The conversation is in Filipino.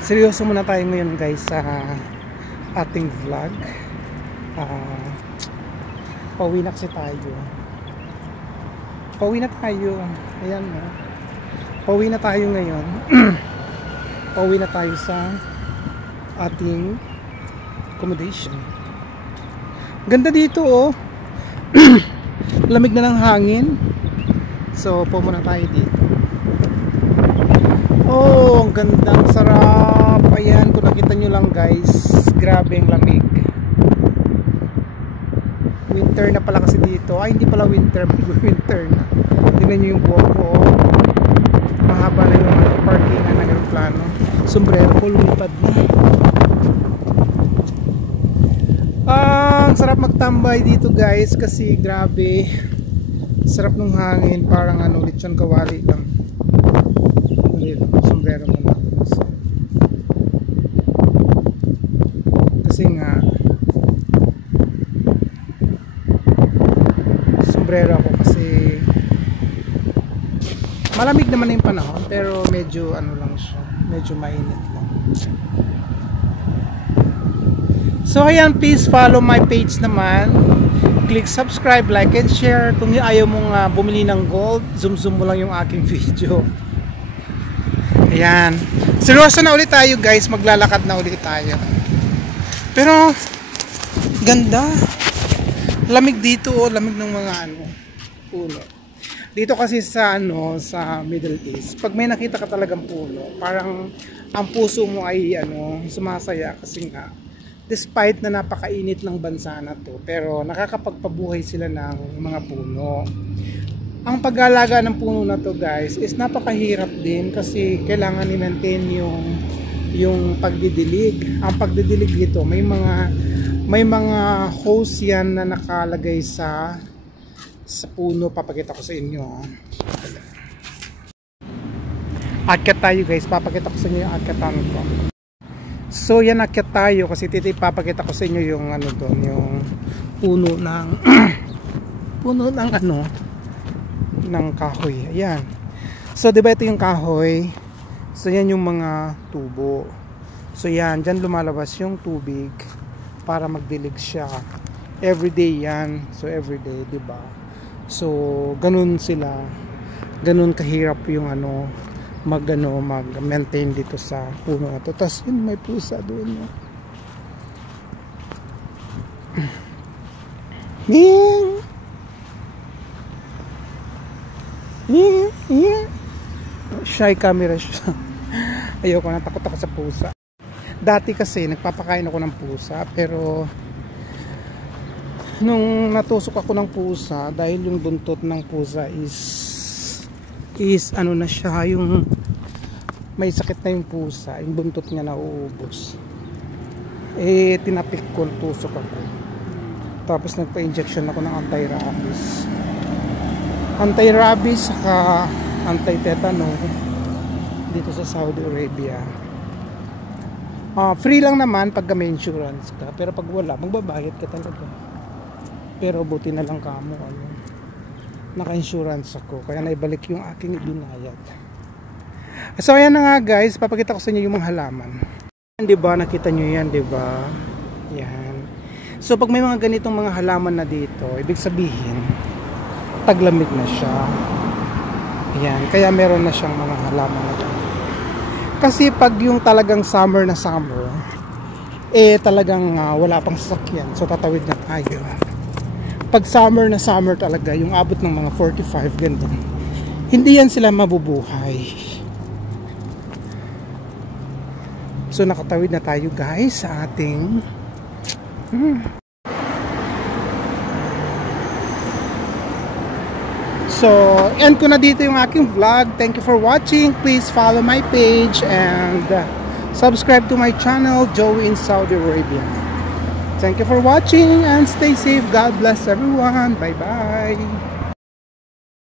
Seryoso muna tayo ngayon guys sa ating vlog. Pauwi na kasi tayo. Pauwi na tayo. Ayan no. Pauwi na tayo ngayon. Pauwi na tayo sa ating accommodation. Ganda dito oh. Lamig na ng hangin. So pumunta tayo dito. Oh, ang gandang sarap. Ayan, kung nakita nyo lang guys, grabe ang lamig. Winter na pala kasi dito. Ay, hindi pala winter, winter na. Tingnan nyo yung buhok ko. Mahaba na yung parking na nag-aeroplano. Sombrero ko, lumipad na. Ang sarap magtambay dito guys kasi grabe. Sarap ng hangin, parang ano, lechon kawali lang. Sombrero mo na kasi nga sombrero ako kasi malamig naman yung panahon pero medyo ano lang siya, medyo mainit lang. So ayan, please follow my page naman, click subscribe, like and share. Kung ayaw mong bumili ng gold, zoom mo lang yung aking video. Ayan. Seryoso na ulit tayo guys. Maglalakad na ulit tayo. Pero ganda. Lamig dito oh. Lamig ng mga ano, puno. Dito kasi sa ano, sa Middle East, pag may nakita ka talagang puno, parang ang puso mo ay ano, sumasaya kasi nga despite na napakainit ng bansa na to, pero nakakapagpabuhay sila ng mga puno. Ang pag-aalaga ng puno na to guys is napakahirap din kasi kailangan i-maintain yung pagdidilig. Ang pagdidilig dito may mga hose yan na nakalagay sa puno. Papakita ko sa inyo. Akyat tayo guys, papakita ko sa inyo yung akyatan ko. So yan, akyat tayo kasi papakita ko sa inyo yung ano doon, yung puno ng puno ng ano ng kahoy. Ayan. So diba ito yung kahoy? So yan yung mga tubo. So yan, dyan lumalabas yung tubig para magdilig siya. Everyday yan. So everyday, diba? So ganun sila. Ganun kahirap yung ano mag-maintain dito sa puno na to. Tapos yun, may pusa doon. Shy camera siya. Ayoko, natakot ako sa pusa. Dati kasi nagpapakain ako ng pusa, pero nung natusok ako ng pusa, dahil yung buntot ng pusa is ano na siya, yung may sakit na yung pusa, yung buntot niya nauubos. Eh tinapik ko, tusok ako. Tapos nagpa-injection ako ng anti-rabies saka anti-tetano dito sa Saudi Arabia. Free lang naman pag may insurance ka, pero pag wala, magbabayad ka talaga. Pero buti na lang kamo ano, naka-insurance ako, kaya naibalik yung aking ibinayad. So ayan na nga guys, papakita ko sa inyo yung mga halaman. Diba, nakita nyo yan, diba? Yan. So pag may mga ganitong mga halaman na dito, ibig sabihin taglamig na siya. Ayan, kaya meron na siyang mga halaman na dito. Kasi pag yung talagang summer na summer, eh talagang wala pang sasakyan, so tatawid na tayo. Pag summer na summer talaga, yung abot ng mga 45 ganyan, hindi yan sila mabubuhay. So nakatawid na tayo guys sa ating So, end ko na dito yung aking vlog. Thank you for watching. Please follow my page and subscribe to my channel, Joey in Saudi Arabia. Thank you for watching and stay safe. God bless everyone. Bye-bye.